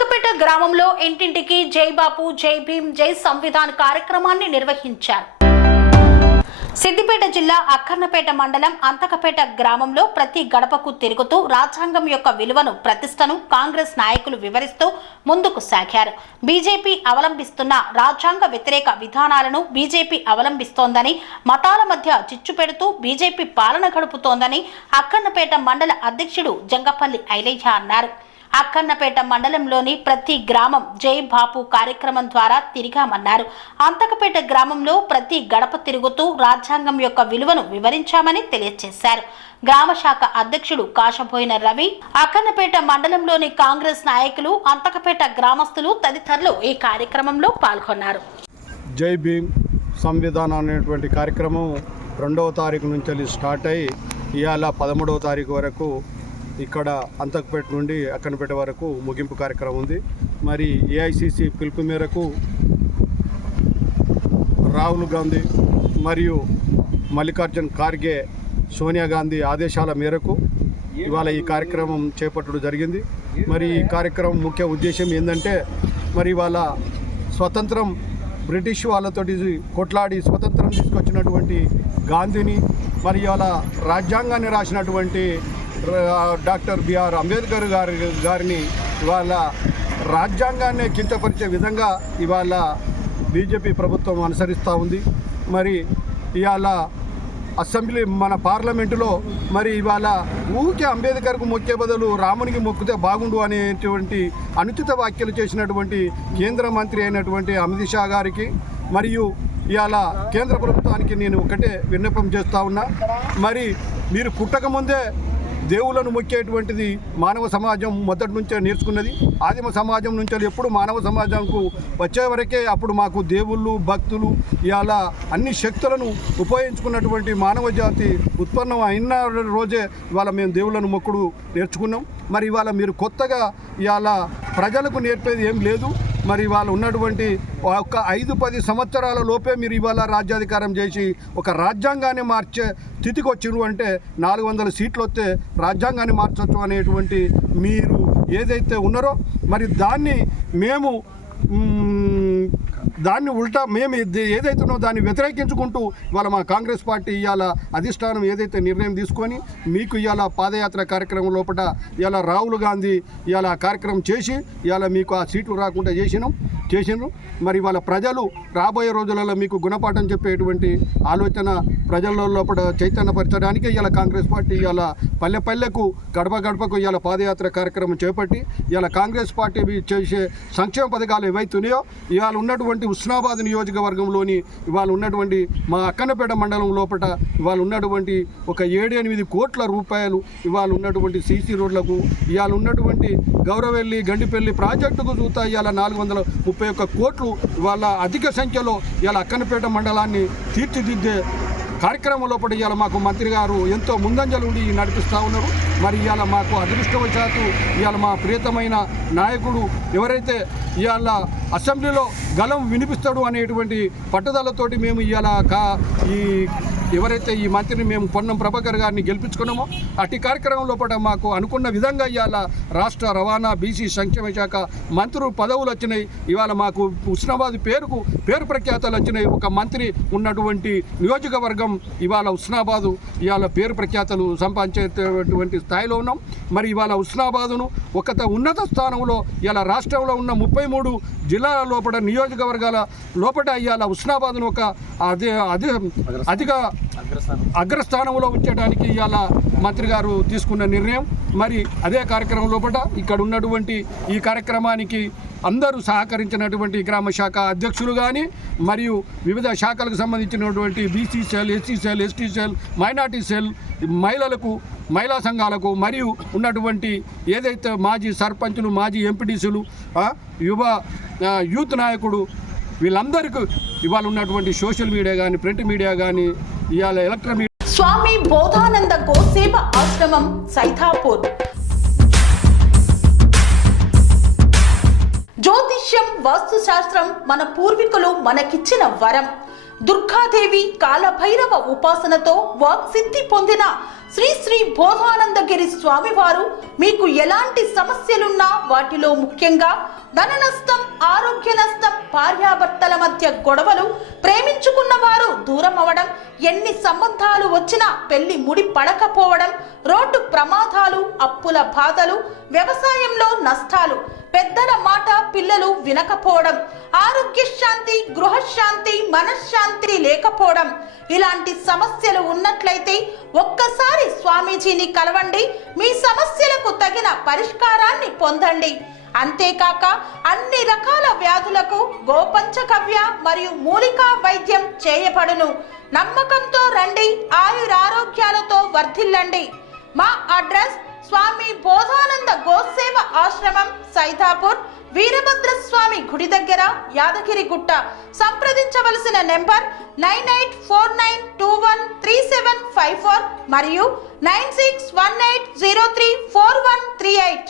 అంతకపేట గ్రామంలో ఇంటింటికి జై బాపు జై భీమ్ జై సంవిధాన్ కార్యక్రమాన్ని నిర్వహించారు. సిద్దిపేట జిల్లా అక్కన్నపేట మండలం అంతకపేట గ్రామంలో ప్రతి గడపకు తిరుగుతూ రాజ్యాంగం యొక్క విలువను ప్రతిష్టను కాంగ్రెస్ నాయకులు వివరిస్తూ ముందుకు సాగారు. బీజేపీ అవలంబిస్తున్న రాజ్యాంగ వ్యతిరేక విధానాలను బీజేపీ అవలంబిస్తోందని, మతాల మధ్య చిచ్చు పెడుతూ బీజేపీ పాలన గడుపుతోందని అక్కన్నపేట మండల అధ్యక్షుడు జంగపల్లి ఐలయ్య అన్నారు. అక్కన్నపేట మండలంలోని ప్రతి గ్రామం జై బాపు కార్యక్రమం ద్వారా తిరిగామన్నారు. అంతకపేట గ్రామంలో ప్రతి గడప తిరుగుతూ రాజ్యాంగం యొక్క విలువను వివరించామని తెలియజేశారు. గ్రామ శాఖ అధ్యక్షుడు కాశబోయిన రవి, అక్కన్నపేట మండలంలోని కాంగ్రెస్ నాయకులు, అంతకపేట గ్రామస్తులు తదితరులు ఈ కార్యక్రమంలో పాల్గొన్నారు. జై భీమ్ సంవిధానం అనేటువంటి కార్యక్రమం 2వ తారీఖు నుంచి స్టార్ట్ అయ్యి ఇవాళ 13వ తారీఖు వరకు ఇక్కడ అంతకపేట నుండి అక్కన్నపేట వరకు ముగింపు కార్యక్రమం ఉంది. మరి ఏఐసిసి పిలుపు మేరకు రాహుల్ గాంధీ మరియు మల్లికార్జున్ ఖార్గే, సోనియా గాంధీ ఆదేశాల మేరకు ఇవాళ ఈ కార్యక్రమం చేపట్టడం జరిగింది. మరి ఈ కార్యక్రమం ముఖ్య ఉద్దేశం ఏంటంటే, మరి ఇవాళ స్వతంత్రం బ్రిటిష్ వాళ్ళతోటి కొట్లాడి స్వతంత్రం తీసుకొచ్చినటువంటి గాంధీని, మరి ఇవాళ రాజ్యాంగాన్ని రాసినటువంటి డాక్టర్ బిఆర్ అంబేద్కర్ గారిని ఇవాళ రాజ్యాంగాన్ని కించపరిచే విధంగా ఇవాళ బీజేపీ ప్రభుత్వం అనుసరిస్తూ ఉంది. మరి ఇవాళ అసెంబ్లీ మన పార్లమెంటులో మరి ఇవాళ ఊరికే అంబేద్కర్కు మొక్కే బదులు రామునికి మొక్కితే బాగుండు అనేటువంటి అనుచిత వ్యాఖ్యలు చేసినటువంటి కేంద్ర మంత్రి అయినటువంటి అమిత్ షా గారికి మరియు ఇవాళ కేంద్ర ప్రభుత్వానికి నేను ఒకటే విన్నపం చేస్తూ ఉన్నా. మరి మీరు పుట్టకముందే దేవుళ్ళను మొక్కేటువంటిది మానవ సమాజం మొదటి నుంచే నేర్చుకున్నది. ఆదిమ సమాజం నుంచి ఎప్పుడు మానవ సమాజంకు వచ్చే వరకే అప్పుడు మాకు దేవుళ్ళు, భక్తులు ఇవాళ అన్ని శక్తులను ఉపయోగించుకున్నటువంటి మానవ జాతి ఉత్పన్నం అయిన రోజే ఇవాళ మేము దేవుళ్ళను మొక్కుడు నేర్చుకున్నాం. మరి ఇవాళ మీరు కొత్తగా ఇవాళ ప్రజలకు నేర్పేది ఏం లేదు. మరి వాళ్ళు ఉన్నటువంటి ఒక 5-10 సంవత్సరాల లోపే మీరు ఇవాళ రాజ్యాధికారం చేసి ఒక రాజ్యాంగాన్ని మార్చే స్థితికి వచ్చిరు అంటే 400 సీట్లు వస్తే రాజ్యాంగాన్ని మార్చవచ్చు అనేటువంటి మీరు ఏదైతే ఉన్నారో మరి దాన్ని ఉల్టా మేము ఏదైతే ఉన్నో దాన్ని వ్యతిరేకించుకుంటూ ఇవాళ మా కాంగ్రెస్ పార్టీ ఇవాళ అధిష్టానం ఏదైతే నిర్ణయం తీసుకొని మీకు ఇవాళ పాదయాత్ర కార్యక్రమం లోపల ఇవాళ రాహుల్ గాంధీ ఇవాళ కార్యక్రమం చేసి ఇవాళ మీకు ఆ సీట్లు రాకుండా చేసినారు. మరి ఇవాళ ప్రజలు రాబోయే రోజులలో మీకు గుణపాఠం చెప్పేటువంటి ఆలోచన ప్రజల లోపల చైతన్యపరచడానికి ఇవాళ కాంగ్రెస్ పార్టీ ఇవాళ పల్లెకు గడపకు ఇవాళ పాదయాత్ర కార్యక్రమం చేపట్టి ఇవాళ కాంగ్రెస్ పార్టీ చేసే సంక్షేమ పథకాలు ఏవైతున్నాయో ఇవాళ ఉన్నటువంటి ఉస్నాబాద్ నియోజకవర్గంలోని ఇవాళ ఉన్నటువంటి మా అక్కన్నపేట మండలం లోపల ఇవాళ ఉన్నటువంటి ఒక 7-8 కోట్ల రూపాయలు ఇవాళ ఉన్నటువంటి సీసీ రోడ్లకు, ఇవాళ ఉన్నటువంటి గౌరవెల్లి గండిపల్లి ప్రాజెక్టుకు చూస్తా ఇవాళ 431 కోట్లు ఇవాళ అధిక సంఖ్యలో ఇవాళ అక్కన్నపేట మండలాన్ని తీర్చిదిద్దే కార్యక్రమం లోపల ఇవాళ మాకు మంత్రి గారు ఎంతో ముందంజలు ఉండి నడిపిస్తూ ఉన్నారు. మరి ఇవాళ మాకు అదృష్టవశాత్తు ఇవాళ మా ప్రియతమైన నాయకుడు ఎవరైతే ఇవాళ అసెంబ్లీలో గలం వినిపిస్తాడు అనేటువంటి పట్టుదలతోటి మేము ఇవాళ ఎవరైతే ఈ మంత్రిని మేము పొన్నం ప్రభాకర్ గారిని గెలిపించుకున్నామో అట్టి కార్యక్రమం లోపల మాకు అనుకున్న విధంగా ఇవాళ రాష్ట్ర రవాణా బీసీ సంక్షేమ శాఖ మంత్రులు పదవులు వచ్చినాయి. ఇవాళ మాకు ఉస్నాబాద్ పేరు ప్రఖ్యాతలు వచ్చినాయి. ఒక మంత్రి ఉన్నటువంటి నియోజకవర్గం ఇవాళ ఉస్నాబాదు ఇవాళ పేరు ప్రఖ్యాతలు సంపాదించేటువంటి స్థాయిలో ఉన్నాం. మరి ఇవాళ ఉస్నాబాదును ఒక ఉన్నత స్థానంలో ఇవాళ రాష్ట్రంలో ఉన్న 33 జిల్లాల లోపల నియోజకవర్గాల లోపల ఇవాళ ఉస్నాబాదును ఒక అధిక అగ్రస్థానంలో ఉంచడానికి ఇవాళ మంత్రి గారు తీసుకున్న నిర్ణయం. మరి అదే కార్యక్రమం లోపల ఇక్కడ ఉన్నటువంటి ఈ కార్యక్రమానికి అందరూ సహకరించినటువంటి గ్రామ శాఖ అధ్యక్షులు కానీ మరియు వివిధ శాఖలకు సంబంధించినటువంటి BC cell, SC cell, ST cell, minority cell, మహిళా సంఘాలకు మరియు ఉన్నటువంటి ఏదైతే మాజీ సర్పంచులు, మాజీ ఎంపీటీసీలు, యూత్ నాయకుడు వీళ్ళందరికీ ఇవాళ ఉన్నటువంటి సోషల్ మీడియా కానీ ప్రింట్ మీడియా కానీ ఇవాళ ఎలక్ట్రానిక్ స్వామి బోధానంద గోసేవ ఆశ్రమం సైథాపూర్. జ్యోతిష్యం, వాస్తుశాస్త్రం మన పూర్వీకులు మనకిచ్చిన వరం. దుర్గాదేవి, కాలభైరవ ఉపాసనతో వాక్సిద్ధి పొందిన శ్రీ శ్రీ బోధానందగిరి స్వామివారు మీకు ఎలాంటి సమస్యలున్నా వాటిలో ముఖ్యంగా ధన నష్టం, ఆరోగ్య నష్టం, భార్యాభర్తల మధ్య గొడవలు, ప్రేమించుకున్న వారు దూరం అవడం, ఎన్ని సంబంధాలు వచ్చినా పెళ్లి ముడి పడకపోవడం, రోడ్డు ప్రమాదాలు, అప్పుల బాధలు, వ్యవసాయంలో నష్టాలు, పెద్దల మాట పిల్లలు వినకపోవడం, ఆరోగ్య శాంతి, గృహశాంతి, మనశ్శాంతి లేకపోవడం, ఇలాంటి సమస్యలు ఉన్నట్లయితే ఒక్కసారి స్వామీజీని కలవండి. మీ సమస్యలకు తగిన పరిష్కారాన్ని పొందండి. అంతేకాక అన్ని రకాల వ్యాధులకు గోపంచకవ్య మరియు మూలికా వైద్యం చేయబడును. నమ్మకంతో రండి, ఆయురారోగ్యాలతో వర్ధిల్లండి. మా అడ్రస్ స్వామి బోధానంద గోసేవ ఆశ్రమం, సైదాపూర్, వీరభద్ర స్వామి గుడి దగ్గర, యాదగిరిగుట్ట. సంప్రదించవలసిన నెంబర్ 9849213754 మరియు 9618034138.